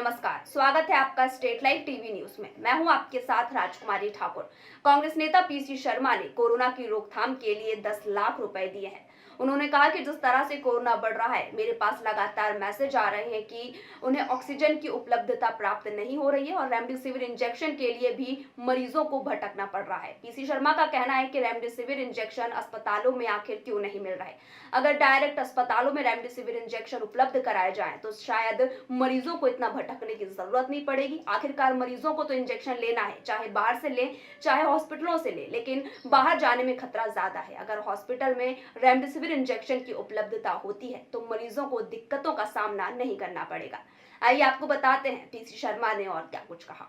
नमस्कार, स्वागत है आपका स्टेट लाइव टीवी न्यूज में। मैं हूं आपके साथ राजकुमारी ठाकुर। कांग्रेस नेता पीसी शर्मा ने कोरोना की रोकथाम के लिए 10 लाख रुपए दिए हैं। उन्होंने कहा कि जिस तरह से कोरोना बढ़ रहा है, मेरे पास लगातार मैसेज आ रहे हैं कि उन्हें ऑक्सीजन की उपलब्धता प्राप्त नहीं हो रही है और रेमडेसिविर इंजेक्शन के लिए भी मरीजों को भटकना पड़ रहा है। पीसी शर्मा का कहना है कि रेमडेसिविर इंजेक्शन अस्पतालों में आखिर क्यों नहीं मिल रहा है। अगर डायरेक्ट अस्पतालों में रेमडेसिविर इंजेक्शन उपलब्ध कराए जाएं तो शायद मरीजों को इतना भटकने की जरूरत नहीं पड़ेगी। आखिरकार मरीजों को तो इंजेक्शन लेना है, चाहे बाहर से ले चाहे हॉस्पिटलों से ले, लेकिन बाहर जाने में खतरा ज्यादा है। अगर हॉस्पिटल में रेमडेसिविर इंजेक्शन की उपलब्धता होती है तो मरीजों को दिक्कतों का सामना नहीं करना पड़ेगा। आइए आपको बताते हैं पीसी शर्मा ने और क्या कुछ कहा।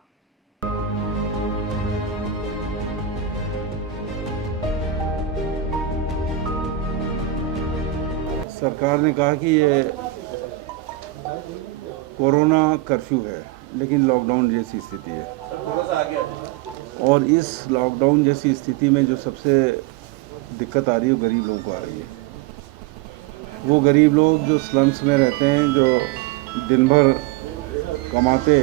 सरकार ने कहा कि ये कोरोना कर्फ्यू है, लेकिन लॉकडाउन जैसी स्थिति है और इस लॉकडाउन जैसी स्थिति में जो सबसे दिक्कत आ रही है वो गरीब लोगों को आ रही है। वो गरीब लोग जो स्लम्स में रहते हैं, जो दिन भर कमाते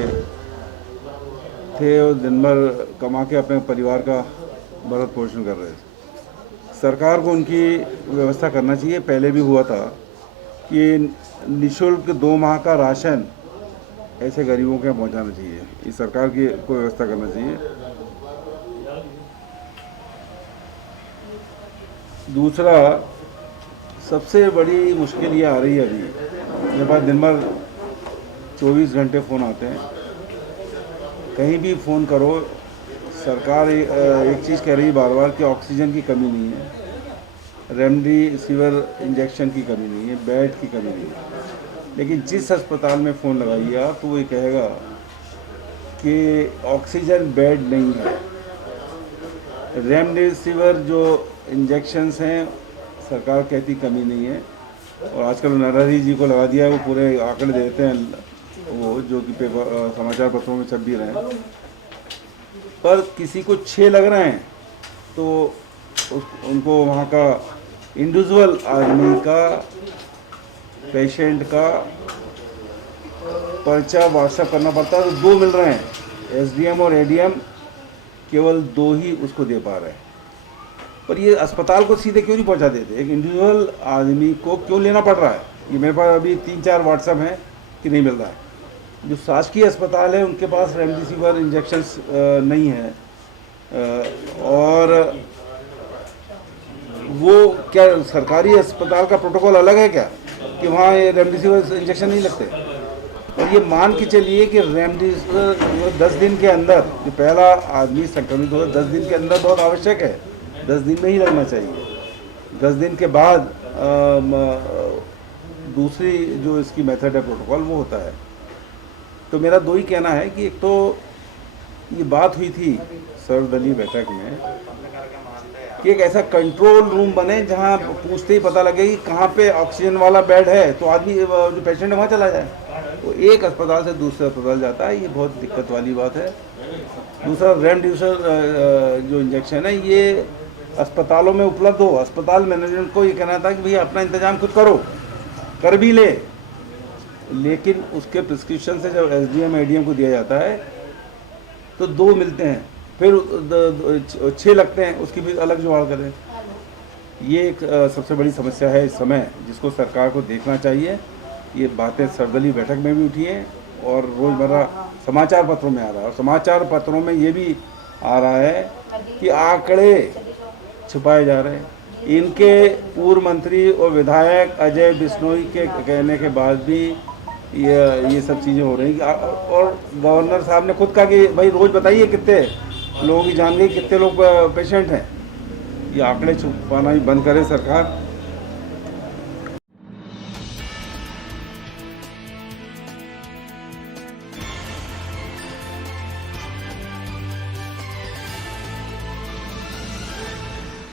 थे और दिन भर कमा के अपने परिवार का भरण पोषण कर रहे थे। सरकार को उनकी व्यवस्था करना चाहिए। पहले भी हुआ था कि निःशुल्क 2 माह का राशन ऐसे गरीबों के यहाँ पहुँचाना चाहिए। इस सरकार की को व्यवस्था करना चाहिए। दूसरा, सबसे बड़ी मुश्किल ये आ रही है अभी, मेरे पास दिन भर 24 घंटे फ़ोन आते हैं। कहीं भी फ़ोन करो, सरकार एक चीज़ कह रही है बार बार कि ऑक्सीजन की कमी नहीं है, रेमडेसिविर इंजेक्शन की कमी नहीं है, बेड की कमी नहीं है। लेकिन जिस अस्पताल में फ़ोन लगाइए आप तो वो ये कहेगा कि ऑक्सीजन बेड नहीं है। रेमडेसिविर जो इंजेक्शंस हैं, सरकार कहती कमी नहीं है और आजकल नरहरी जी को लगा दिया है, वो पूरे आंकड़े देते हैं, वो जो कि पेपर समाचार पत्रों में छप भी रहे हैं। पर किसी को 6 लग रहे हैं तो उनको वहाँ का इंडिविजुअल आदमी का, पेशेंट का पर्चा व्हाट्सएप करना पड़ता है। तो 2 मिल रहे हैं, एसडीएम और एडीएम केवल 2 ही उसको दे पा रहे हैं। पर ये अस्पताल को सीधे क्यों नहीं पहुँचा देते? एक इंडिविजुअल आदमी को क्यों लेना पड़ रहा है? ये मेरे पास अभी 3-4 व्हाट्सएप हैं कि नहीं मिल रहा है। जो शासकीय अस्पताल है उनके पास रेमडेसिविर इंजेक्शंस नहीं है और वो क्या सरकारी अस्पताल का प्रोटोकॉल अलग है क्या कि वहाँ ये रेमडेसिविर इंजेक्शन नहीं लगते? और ये मान के चलिए कि रेमडेसिविर 10 दिन के अंदर, जो पहला आदमी संक्रमित हो 10 दिन के अंदर बहुत आवश्यक है, 10 दिन में ही लगना चाहिए। 10 दिन के बाद दूसरी जो इसकी मेथड है प्रोटोकॉल वो होता है। तो मेरा 2 ही कहना है कि एक तो ये बात हुई थी सर्वदलीय बैठक में कि एक ऐसा कंट्रोल रूम बने जहां पूछते ही पता लगे कि कहाँ पे ऑक्सीजन वाला बेड है, तो आदमी जो पेशेंट है वहाँ चला जाए। तो एक अस्पताल से दूसरे अस्पताल जाता है, ये बहुत दिक्कत वाली बात है। दूसरा, रेमडेसिविर जो इंजेक्शन है ये अस्पतालों में उपलब्ध हो। अस्पताल मैनेजमेंट को ये कहना था कि भैया अपना इंतजाम खुद करो, कर भी ले, लेकिन उसके प्रिस्क्रिप्शन से जब एसडीएम एडीएम को दिया जाता है तो 2 मिलते हैं, फिर 6 लगते हैं, उसकी भी अलग जुगाड़ करें। ये एक सबसे बड़ी समस्या है इस समय, जिसको सरकार को देखना चाहिए। ये बातें सर्वदलीय बैठक में भी उठी हैं और रोज़मर्रा समाचार पत्रों में आ रहा है। और समाचार पत्रों में ये भी आ रहा है कि आंकड़े छुपाए जा रहे हैं। इनके पूर्व मंत्री और विधायक अजय बिश्नोई के कहने के बाद भी ये सब चीज़ें हो रही। और गवर्नर साहब ने खुद कहा कि भाई रोज़ बताइए कितने लोगों की जान गई, कितने लोग पेशेंट हैं। ये आंकड़े छुपाना ही बंद करे सरकार।